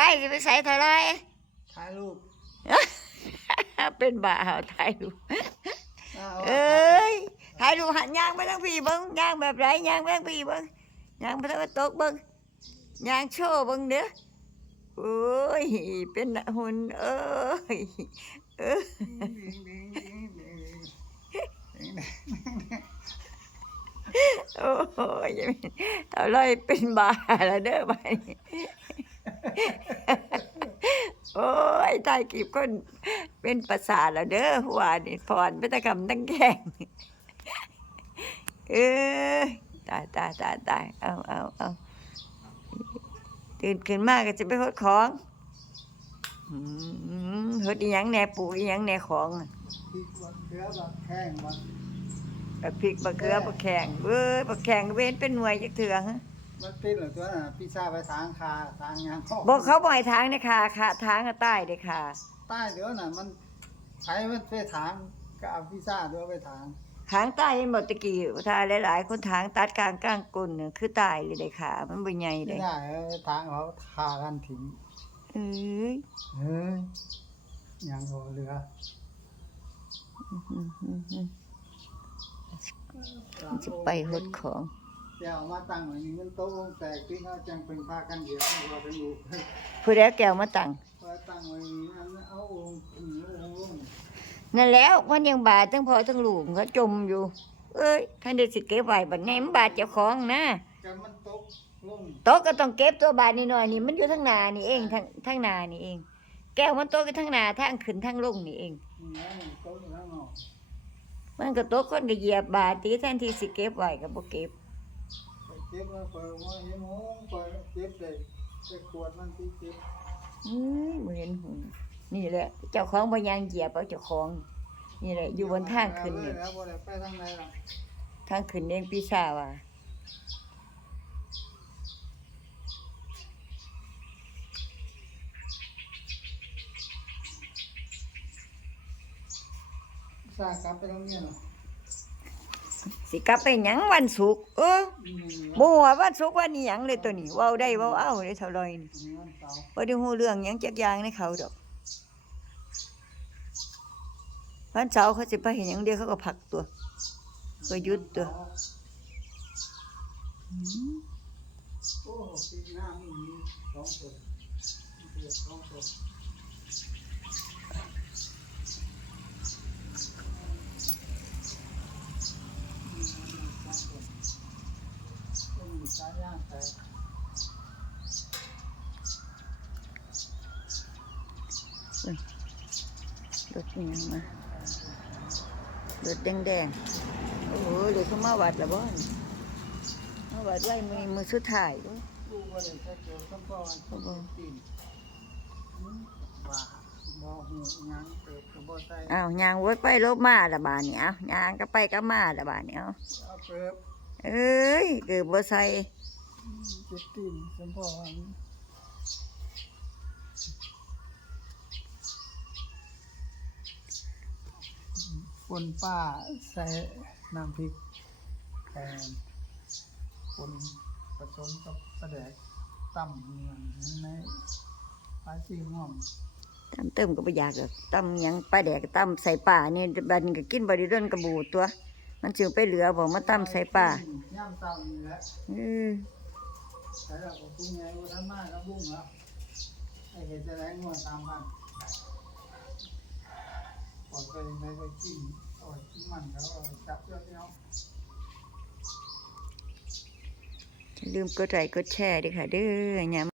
ไปจะไปใส่เท่าไรถ่ายรูปเป็นบ่าเอาถ่ายรูปเอาเอ้ยถ่ายรูปหันย่างไปทางพี่เบิ้งย่างแบบไรย่างไปทางพี่เบิ้งย่างไปทางตกเบิ้งย่างโชว์เบิ้งเด้อโอ้ยเป็นหุ่นเอ้ยเออโอ้ยเอาเลยเป็นบาแล้วเด้อไป โอ้ยตายกีบคนเป็นประสาทแล้วเด้อหัวนี่พรไปตะกำตั้งแข่งเออตายตายตายตายเอาเอาเอาตื่นขึ้นมาก็จะไปหดของอืมหดอีหยังแหน่ปลูกอีหยังแหน่ของอะพริกบักเขือบักแข้งบักบักพริกบักเกลือบักแข็งเว้ยบักแข็งเว้นเป็นหน่วยจักเถื่อฮะ มันติดเหรือตัวน่ะพี่ชายไปทางคาทางยางบอกเขาบ่อยทางเนยค่ะค่ะทางก็ใต้เด้อค่ะ ใต้เดี๋ยวน่ะมันใช้มันไปทางก็เอาพี่ชายด้วยไปทางทางใต้เห็นบ่ตะกี้ถ้าหลายๆ คนทางตัดกลางกลางก้นเนี่ยคือใต้เลยเด้อค่ะ มันบ่ใหญ่ไม่เด้ได้เออทางเขาคากันทิ้งเอ้ยเฮ้ยยังโหเหลือมันจะไปหดของ เดี๋ยวเอามาตั้งไว้นี่มันโต๊ะวงแตกที่เขาจังเป็นพากันเดียวให้เราเป็นลูกผู้ใดแก้วมาตั้งพอตั้งไว้นี่อันเอาองค์ขึ้นเอาองค์ลงนั่นแล้วมันยังบาดทั้งพ่อทั้งลูกเขาจมอยู่ เอ้ยคันได้สิเก็บไว้บัดนี้มันบาดเจ้าของนะกันมันตกลงโต๊ะก็ต้องเก็บตัวบาดนิดหน่อยนี่มันอยู่ทางหน้านี่เองทางทางหน้านี่เอง แก้วมันโต๊ะก็ทางหน้าทางขึ้นทางลงนี่เอง นี่นะมันตกอยู่ข้างนอก มันก็ตกคนก็เหยียบบาดตีแทนที่สิเก็บไว้ก็บ่เก็บไป เจ็บแล้วเปิดว่าเฮ้ยหมงเปิดเจ็บเลยไปขวดมันที่เจ็บเอ้ยบ่เห็นหุ่นนี่แหละ เจ้าของบ่ยางเหยียบเอาเจ้าของ นี่แหละ อยู่บนทางขึ้นนี่แล้วบ่ได้ไปทางไหนล่ะทางขึ้นเองปีศาจว่าสากลับไปโรงเรียนเหรอ สิกลับไปหยังวันศุกร์เออบ่ฮู้ว่าวันศุกร์วันนี้หยังเลยตัวนี้เว้าได้เว้าเอาได้เท่าไรนี่มีวันเสาร์บ่ได้ฮู้เรื่องหยังจักอย่างในเขาดอกวันเสาร์เขาสิไปเห็นหยังเดียวเขาก็พักตัวก็หยุดตัว โอ้ปีหน้ามีสองตัวมีสองตัวต้นสายย่างแต่รถนี่ยังมารถแดงๆ โอ้โหรถเขามาวัดแล้วบ่นี่มาวัดไว้มื้อนี้มื้อสุดท้ายเด้อลูกว่าได้ใช้เกี่ยวกับพ่อวันที่ตีนว่าบ่หูยังเกิดกับบ่ใส่อ้าวยางไว้ไปลบมาละบาดนี้เอ้าวยางก็ไปก็มาละบาดนี้เอ้าเอา เกิดเอ้ยเกิดบ่ใส่เจ็บตีนสมพ่อวันปนป้าใส่น้ำพริกแทนปนผสมกับปลาแดกตั้มเงินในปลาซีง่อมตำเติมก็บ่อยากหรอกตำหยังปลาแดกตำใส่ป่านี่บัดนี้ก็กินบ่ได้เดินกระบูดตัว มันสิไปเหลือบ่มาตำใส่ป่าย่ามเต่านี่แหละเออใส่แล้วก็ปรุงไงว่าท่านมาแล้วบุ้งแล้วไอ้เห็ดจะแรงงัวตามบ้านปล่อยไปในไปกินปล่อยกินมันแล้วก็จับเยอะอย่าลืมกดไลค์กดแชร์ด้วยค่ะเด้อหยัง